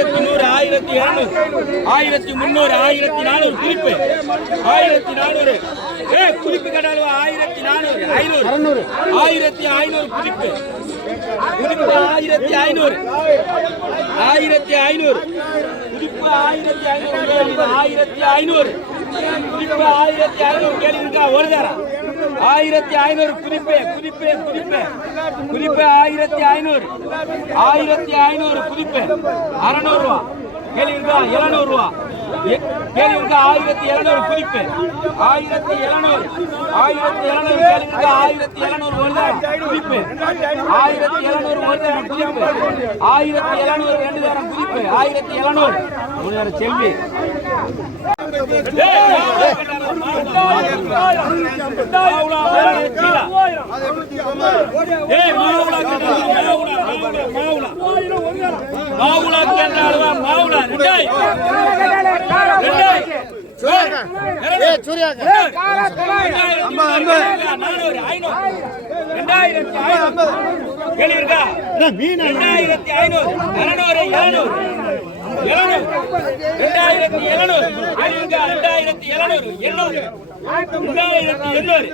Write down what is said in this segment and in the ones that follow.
ஆயிரத்தி நூறு ஆயிரத்தி இருநூறு ஆயிரத்தி முந்நூறு ஆயிரத்தி நானூறு குறிப்பு. ஆயிரத்தி நானூறு. ஏ குறிப்பு கேட்டாலும் ஆயிரத்தி நானூறு ஐநூறு. ஆயிரத்தி ஐநூறு குறிப்பு. குறிப்பு ஆயிரத்தி ஐநூறு. ஆயிரத்தி ஐநூறு. குறிப்பு ஆயிரத்தி ஐநூறு ஆயிரத்தி ஐநூறு. குறிப்பு ஆயிரத்தி ஐநூறு கேள்வி இருக்கா? ஒரு தரம். ஆயிரத்தி ஐநூறு. குறிப்பு குறிப்பு குறிப்பு குறிப்பு ஆயிரத்தி ஐநூறு. ஆயிரத்தி ஐநூறு குறிப்பு அறநூறு ரூபா கேள்வி இருக்கா எழுநூறு ரூபா கேள்வி இருக்கா ஆயிரத்தி எழுநூறு குறிப்பு ஆயிரத்தி எழுநூறு. ஆயிரத்தி எழுநூறு கேள்வி இருக்கா ஆயிரத்தி எழுநூறு ஒரு குறிப்பு ஆயிரத்தி எழுநூறு ஒரு குறிப்பு ஆயிரத்தி எழுநூறு ரெண்டு தரம் குறிப்பு ஆயிரத்தி எழுநூறு. மூணு செல்வி. ரெண்டாயிரத்தி ஐநூறு இருநூறு எழுநூறு ரெண்டாயிரத்தி எழுநூறு ரெண்டாயிரத்தி எழுநூறு எண்ணூறு ரெண்டாயிரத்தி எண்ணூறு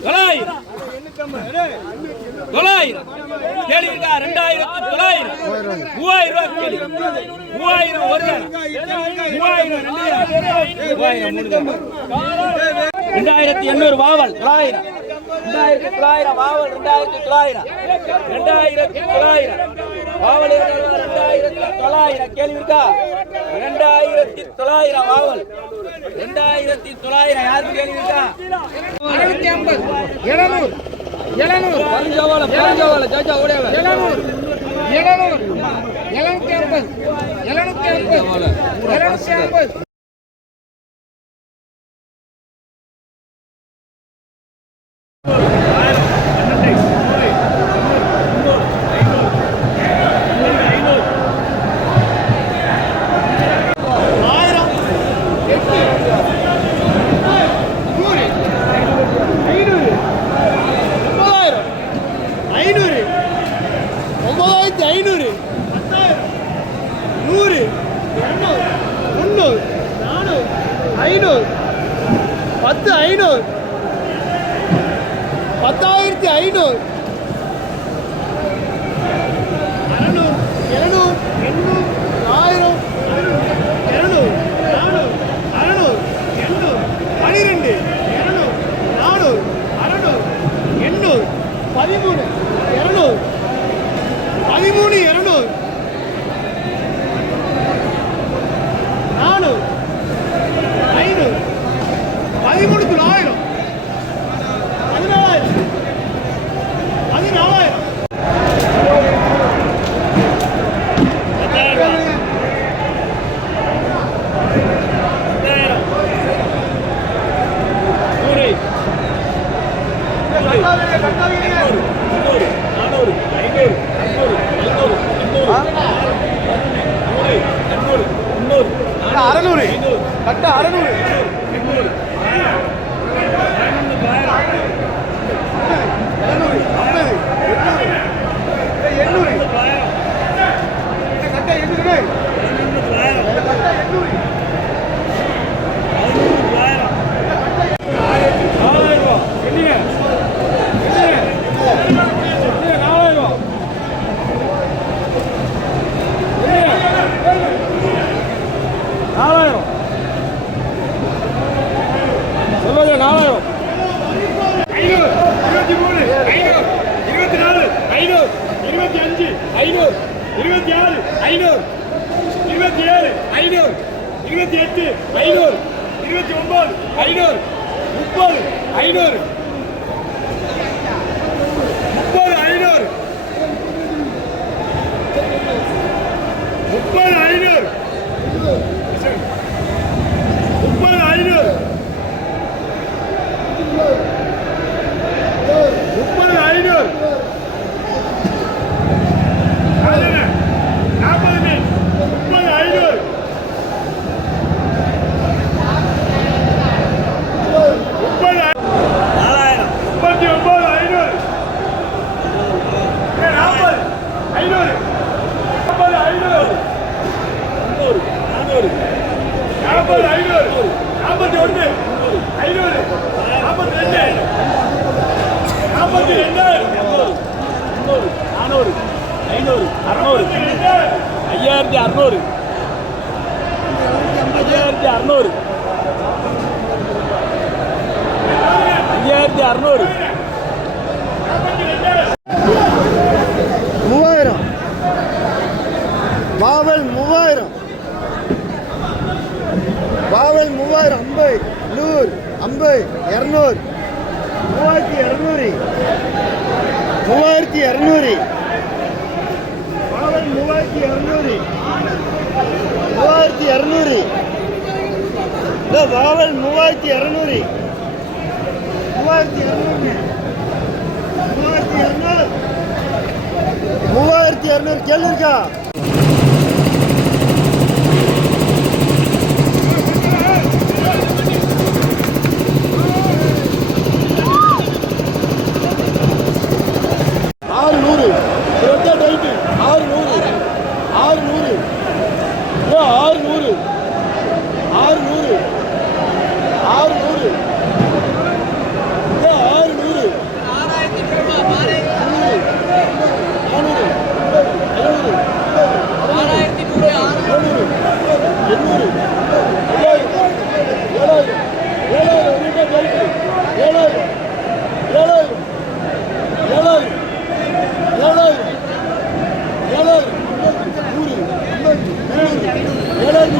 தொள்ளாயிரம் தொள்ளாயிரம் கேள்வி இருக்கா ரெண்டாயிரத்தி தொள்ளாயிரம் மூவாயிரம் ரூபாய் கேள்வி மூவாயிரம் ஒரு தரம். மூவாயிரம் மூவாயிரம் ரெண்டாயிரத்தி எண்ணூறு வாவல் தொள்ளாயிரம் ரெண்டாயிரத்தி தொள்ளாயிரம் வாவல் ரெண்டாயிரத்தி தொள்ளாயிரம் ரெண்டாயிரத்தி தொள்ளாயிரம் இருக்கிறவங்க ரெண்டாயிரத்தி தொள்ளாயிரம். கேள்வி இருக்கா? ரெண்டாயிரத்தி தொள்ளாயிரம் வாவல். ரெண்டாயிரத்தி தொள்ளாயிரம். யாருக்கு கேள்வி இருக்கா? அறுநூத்தி ஐம்பது. எழுநூறு. எழுநூறு. பரஞ்சவால பரஞ்சவால ஜாஜா ஓடியாவ. எழுநூறு. எழுநூறு. எழுநூத்தி ஐம்பது. எழுநூத்தி ஐம்பது. எழுநூத்தி ஐம்பது ஐநூறு ஒன்பதாயிரத்தி ஐநூறு நூறு இரநூறு முந்நூறு நானூறு ஐநூறு பத்து ஐநூறு பத்தாயிரத்தி ஐநூறு அறநூறு எழுநூறு எண்ணூறு ஆயிரம் இரநூறு நானூறு அறநூறு எண்ணூறு பனிரெண்டு இரநூறு நானூறு அறநூறு எண்ணூறு பதிமூணு இரநூறு பதிமூணு இரநூறு நானூறு ஐநூறு பதிமூணு தொள்ளாயிரம் பதினாலாயிரம் பதினாலாயிரம் அறநூறு. கட்ட அறநூறு. எழுநூறு ஐம்பது எண்ணூறு எண்ணூறு கட்ட எண்ணூறு നാനൂറ് ஐநூறு அறநூறு ஐயாயிரத்தி அறநூறு ஐயாயிரத்தி அறநூறு ஐயாயிரத்தி அறநூறு ஐம்பது இரநூறு. மூவாயிரத்தி இரநூறு. மூவாயிரத்தி இரநூறு. பாவல் மூவாயிரத்தி இரநூறு. மூவாயிரத்தி இரநூறு. இல்லை பாவல் மூவாயிரத்தி இரநூறு. மூவாயிரத்தி இரநூறு மூவாயிரத்தி இரநூறு. மூவாயிரத்தி இரநூறு. கேள்வி இருக்கா ஆறு நூறு ரெட்டா டைட்டு ஆறு நூறு ஆறு நூறு ஏ ஆறு நூறு ஆறு நூறு ஆறு நூறு ஏ ஆறு நூறு நானூறு ஐநூறு எழுநூறு எண்ணூறு ஏழாயிரம் ஏழாயிரம் ஏழாயிரம் ரூபாய் டைட்டு ஏழாயிரம் ஏழாயிரம் ஏழாயிரம் ஏழாயிரம் ஏழாயிரம் நூறு இருநூறு ஏழாயிரத்தி இரநூறு முந்நூறு ஐநூறு நானூறு ஐநூறு அறுநூறு எண்ணூறு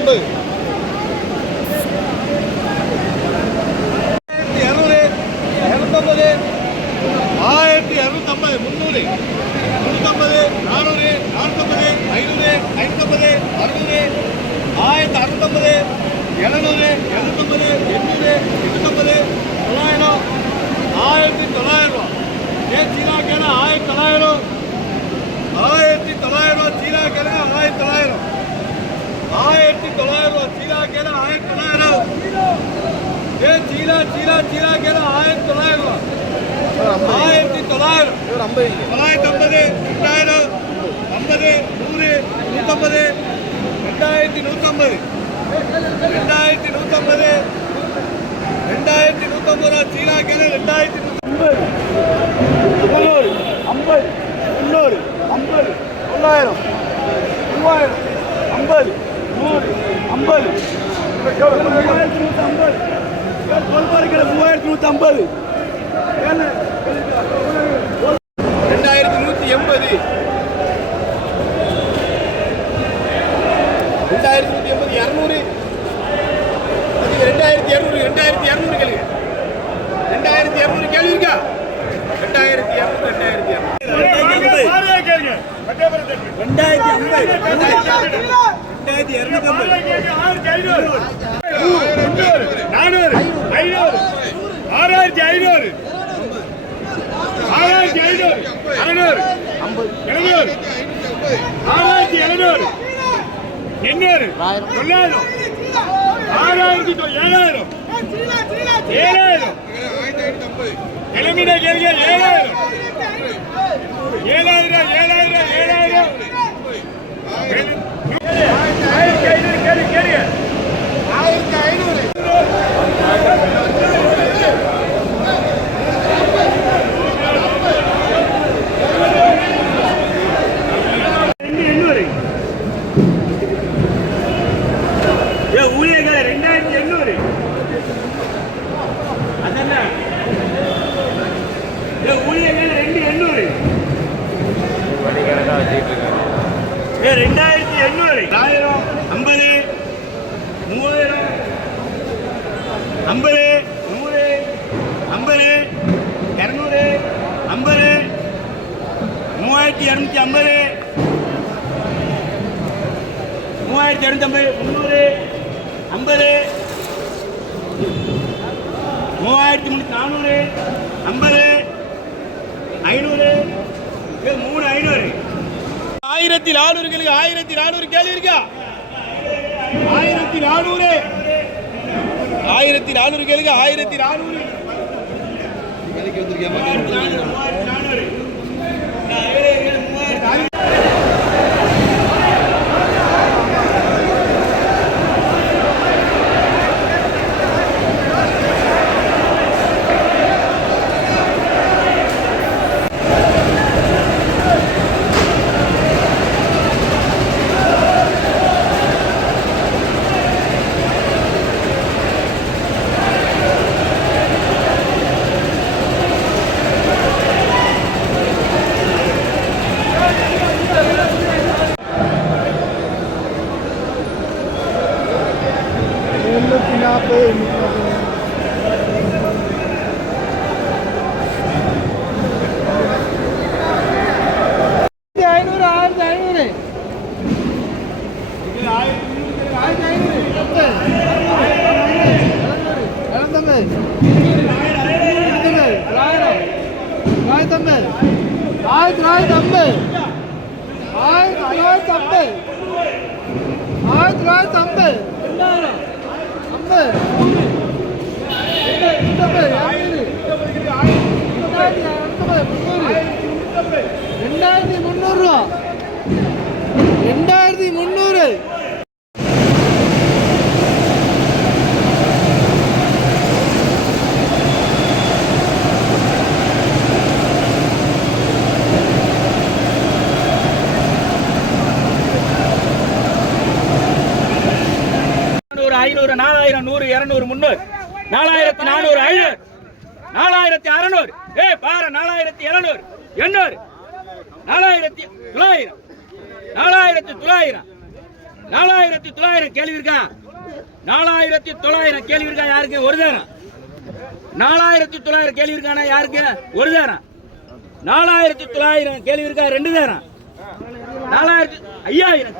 ரெண்டாயிரத்தி இரநூத்தம்பது இரநூறு இரநூத்தம்பது ஆயிரத்தி இரநூத்தம்பது முந்நூறு முந்நூற்றம்பது நானூறு நானூற்றம்பது ஐநூறு ஐநூற்றம்பது அறுநூறு ஆயிரத்தி அறுநூத்தம்பது எழுநூறு எழுநூத்தம்பது எண்ணூறு எண்ணூத்தம்பது தொள்ளாயிரம் ஆயிரத்தி தொள்ளாயிரம் ரூபா ஏன் சீனா கேன ஆயிரத்தி தொள்ளாயிரம் ஆயிரத்தி தொள்ளாயிரம் ரூபா சீனா கேன ஆயிரத்தி தொள்ளாயிரம் ஆயிரத்தி தொள்ளாயிரம் ரூபா சீனா கேன ஆயிரத்தி தொள்ளாயிரம். ஏ சீனா சீனா சீனா கேன ஆயிரத்தி தொள்ளாயிரம் ரூபா ஆயிரத்தி தொள்ளாயிரம். தொள்ளாயிரத்தி ஐம்பது ரெண்டாயிரம். ஐம்பது நூறு நூற்றம்பது ரெண்டாயிரத்தி நூற்றம்பது ரெண்டாயிரத்தி நூற்றம்பது ரெண்டாயிரத்தி நூற்றம்பது ரூபா சீனாக்கான ரெண்டாயிரத்தி ஐம்பது. முந்நூறு. ஐம்பது. முந்நூறு. ஐம்பது. தொள்ளாயிரம். மூவாயிரம். ஐம்பது. நூறு ஐம்பது. மூவாயிரத்தி நூற்றி ஐம்பது சொல்பாருக்கிற மூவாயிரத்தி நூற்றி ஐம்பது ரெண்டாயிரத்தி நூற்றி எண்பது. ரெண்டாயிரத்தி நூற்றி எண்பது இரநூறு. ரெண்டாயிரத்தி இரநூறு ரெண்டாயிரத்தி இரநூறு கேளுங்க. ரெண்டாயிரத்தி இரநூறு கேள்வி இருக்கா? ரெண்டாயிரத்தி இரநூறு ரெண்டாயிரத்தி இரநூறு. ரெண்டாயிரத்தி ஐம்பது ரெண்டாயிரத்தி இரநூத்தி ஐம்பது நானூறு ஐநூறு ஆறாயிரத்தி ஐநூறு ஆறாயிரத்தி ஐநூறு அறுநூறு எழுநூறு ஆறாயிரத்தி எழுநூறு எண்ணூறு தொள்ளாயிரம் ஆறாயிரத்தி தொ- ஏழாயிரம் ஏழாயிரம் கிளம்பின கேள்வி ஏழாயிரம் ஏழாயிரம் ஏழாயிரம் ஏழாயிரம் ஆயிரத்தி ஐநூறு கேள்வி கேளுங்க ஆயிரத்தி ஐநூறு ரெண்டு எண்ணூறு ஏ ஊழியர்கள ரெண்டாயிரத்தி எண்ணூறு அதென்ன ஏ ஊழியர்கள ரெண்டு எண்ணூறு ஏ ரெண்டாயிரத்தி எண்ணூறு. ஆயிரம் ஐம்பது மூவாயிரம் ஐம்பது நூறு ஐம்பது இரநூறு ஐம்பது மூவாயிரத்தி இரநூத்தி ஐம்பது மூவாயிரத்தி இரநூத்தி ஐம்பது முந்நூறு ஐம்பது மூவாயிரத்தி முந்நூற்றி நானூறு ஐம்பது ஐநூறு மூணு ஐநூறு. ஆயிரத்தி நானூறு கேள்வி ஆயிரத்தி நானூறு கேள்வி இருக்கா? ஆயிரத்தி நானூறு. ஆயிரத்தி நானூறு. கேளுங்க ஆயிரத்தி நானூறு. நானூறு மூவாயிரத்தி நானூறு நான் ஏழு, ஏழு, மூவாயிரத்தி நானூறு. முன்னூற்றி நாற்பது ஐநூறு ஆயிரத்தி ஐநூறு ஆயிரத்தி ஐநூறு எழுநூத்தம்பது எழுநூத்தம்பது தொள்ளாயிரம் தொள்ளாயிரத்தம்பது ஆயிரத்தி தொள்ளாயிரத்தி ஐம்பது ஆயிரத்தி தொள்ளாயிரத்தி ஐம்பது ஆயிரத்தி தொள்ளாயிரத்தி ஐம்பது ரெண்டாயிரம் ஐம்பது ரெண்டாயிரத்தி முந்நூறு ரெண்டாயிரத்தி முந்நூறு நானூறு ஐநூறு நாலாயிரம் நூறு இருநூறு முந்நூறு. நாலாயிரத்தி நானூறு ஐநூறு. நாலாயிரத்தி அறநூறு. ஏய் பாரு நாலாயிரத்தி இருநூறு. எண்ணூறு. நாலாயிரத்தி தொள்ளாயிரம். நாலாயிரத்தி தொள்ளாயிரம். நாலாயிரத்தி தொள்ளாயிரம் கேள்வி இருக்கா? நாலாயிரத்தி தொள்ளாயிரம் கேள்வி இருக்கா யாருக்கு? ஒரு தேரம் நாலாயிரத்தி தொள்ளாயிரம் கேள்வி இருக்கானா யாருக்கு? ஒரு தேரம் நாலாயிரத்தி தொள்ளாயிரம் கேள்வி இருக்கா ரெண்டு தேரம் நாலாயிரத்தி ஐயாயிரம்.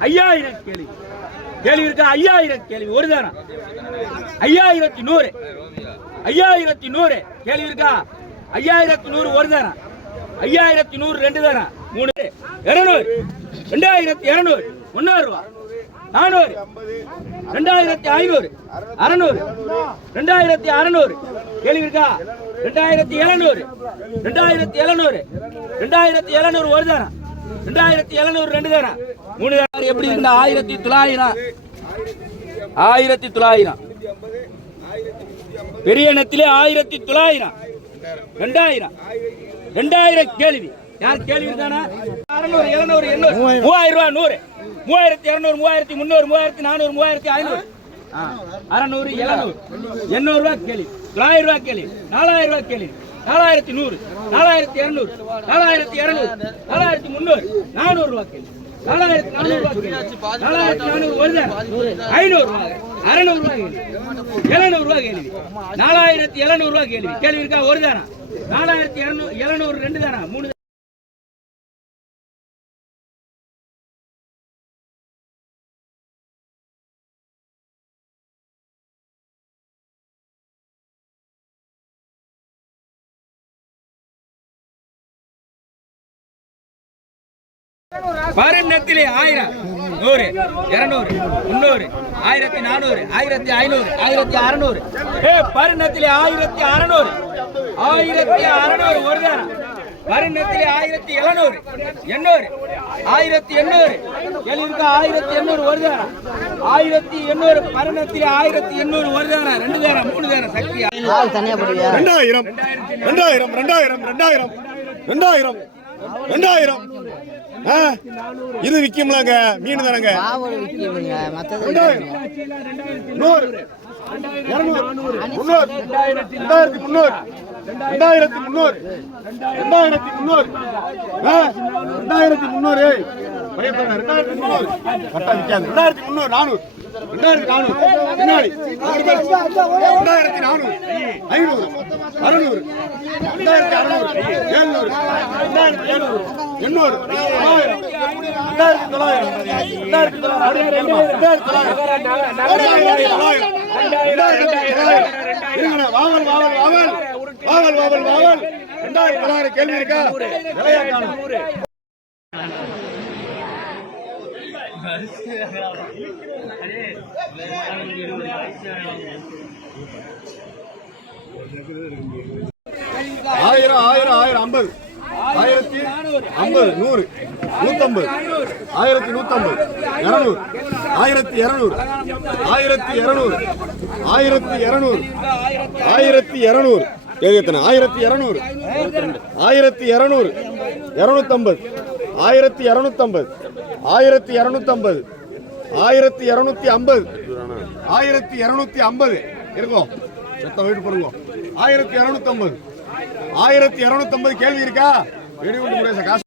ஐயாயிரம் கேள்வி. கேள்வி இருக்கா ஐயாயிரம் கேள்வி ஒரு தானா ஐயாயிரத்தி நூறு. ஐயாயிரத்தி நூறு. கேள்வி இருக்கா ஐயாயிரத்தி நூறு ஒரு தானா ஐயாயிரத்தி நூறு ரெண்டு தானா மூணு. இருநூறு. ரெண்டாயிரத்தி இருநூறு. முன்னூறு ரூபா. நானூறு. ரெண்டாயிரத்தி ஐநூறு. அறநூறு. ரெண்டாயிரத்தி அறநூறு. கேள்வி இருக்கா ரெண்டாயிரத்தி எழுநூறு. ரெண்டாயிரத்தி எழுநூறு. ரெண்டாயிரத்தி எழுநூறு ஒரு தானா ரெண்டாயிரத்தி எழுநூறு ரெண்டு தானா மூணு எப்படி இருந்தா ஆயிரத்தி தொள்ளாயிரம் ஆயிரத்தி தொள்ளாயிரம் பெரிய இனத்திலே ஆயிரத்தி தொள்ளாயிரம் ரெண்டாயிரம் ரெண்டாயிரம் கேள்வி. யார் கேள்வி தானா அறுநூறு எழுநூறு எண்ணூறு. மூவாயிரம். ரூபாய் நூறு. மூவாயிரத்தி இருநூறு மூவாயிரத்தி முந்நூறு மூவாயிரத்தி நானூறு மூவாயிரத்தி ஐநூறு. அறநூறு எழுநூறு. எண்ணூறு ரூபாய் கேள்வி. தொள்ளாயிரம் ரூபாய் கேள்வி. நாலாயிரம் ரூபாய் கேள்வி. நாலாயிரத்தி நூறு. நாலாயிரத்தி இருநூறு நாலாயிரத்தி இருநூறு நாலாயிரத்தி முந்நூறு. நானூறு ரூபாய் கேள்வி. நாலாயிரத்தி நானூறு ரூபாய் நாலாயிரத்தி நானூறு ஒரு ஐநூறு ரூபாய் அறநூறு ரூபாய் கேள்வி. எழுநூறு ரூபாய் கேள்வி நாலாயிரத்தி எழுநூறு ரூபாய் கேள்வி. கேள்வி இருக்கா? ஒரு தானா? நாலாயிரத்தி இருநூறு எழுநூறு ரெண்டு தானா? மூணு பரிணத்திலே ஆயிரம். நூறு இருநூறு முன்னூறு ஆயிரத்தி நானூறு ஆயிரத்தி ஐநூறு ஆயிரத்தி அறுநூறு. ஏ பரிணத்திலே ஆயிரத்தி அறுநூறு. ஆயிரத்தி அறுநூறு ஒரு தானம் பரிணத்திலே ஆயிரத்தி எழுநூறு எண்ணூறு ஆயிரத்தி எண்ணூறு. எழுபது ஆயிரத்தி எண்ணூறு ஒரு தானம் ஆயிரத்தி எண்ணூறு பரிணத்திலே ஆயிரத்தி எண்ணூறு ஒரு தானம் ரெண்டு தானம் மூணு தானம் சக்தி. ரெண்டாயிரம் ரெண்டாயிரம் ரெண்டாயிரம் ரெண்டாயிரம் ரெண்டாயிரம் ரெண்டாயிரம் இது விக்கும்லங்க மீன் தானங்க. நூறு. இருநூறு. முன்னூறு ரெண்டாயிரத்தி முன்னூறு ரெண்டாயிரத்தி முன்னூறு ரெண்டாயிரத்தி முன்னூறு ரெண்டாயிரத்தி முன்னூறு ஏய், பயப்படாத, ரெண்டாயிரத்தி முன்னூறு கரெக்டா விற்காது ரெண்டாயிரத்தி ரெண்டாயிரத்தி நானூறு. பின்னாடி ரெண்டாயிரத்தி நானூறு. ஐநூறு. அறுநூறு. ரெண்டாயிரத்தி அறுநூறு. எழுநூறு. ரெண்டாயிரத்தி எழுநூறு. எண்ணூறு. தொள்ளாயிரம். ரெண்டாயிரத்தி தொள்ளாயிரம். ரெண்டாயிரத்தி தொள்ளாயிரம். ரெண்டாயிரத்தி தொள்ளாயிரம். வாவல் வாவல் வாவல். வாவல் வாவல் வாவல். ரெண்டாயிரத்தி தொள்ளாயிரம் கேள்வி இருக்கா? ஆயிரம் ஆயிரம் ஆயிரம் ஐம்பது. ஆயிரத்தி ஐம்பது நூறு நூத்தம்பது. ஆயிரத்தி நூத்தம்பது இருநூறு. ஆயிரத்தி இருநூறு. ஆயிரத்தி இருநூறு. ஆயிரத்தி இருநூறு. ஆயிரத்தி இருநூறு. எத்தனை? ஆயிரத்தி இருநூறு. ஆயிரத்தி இருநூறு. இருநூத்தம்பது. ஆயிரத்தி இருநூத்தம்பது. ஆயிரத்தி இருநூத்தி ஐம்பது. ஆயிரத்தி இருநூத்தி ஐம்பது. ஆயிரத்தி இருநூத்தி ஐம்பது இருக்கும் சத்தம் வீட்டு போடுங்க ஆயிரத்தி இருநூத்தி ஐம்பது. ஆயிரத்தி இருநூத்தி ஐம்பது. கேள்வி இருக்கா? வெடிகுண்டு முருகேச காசு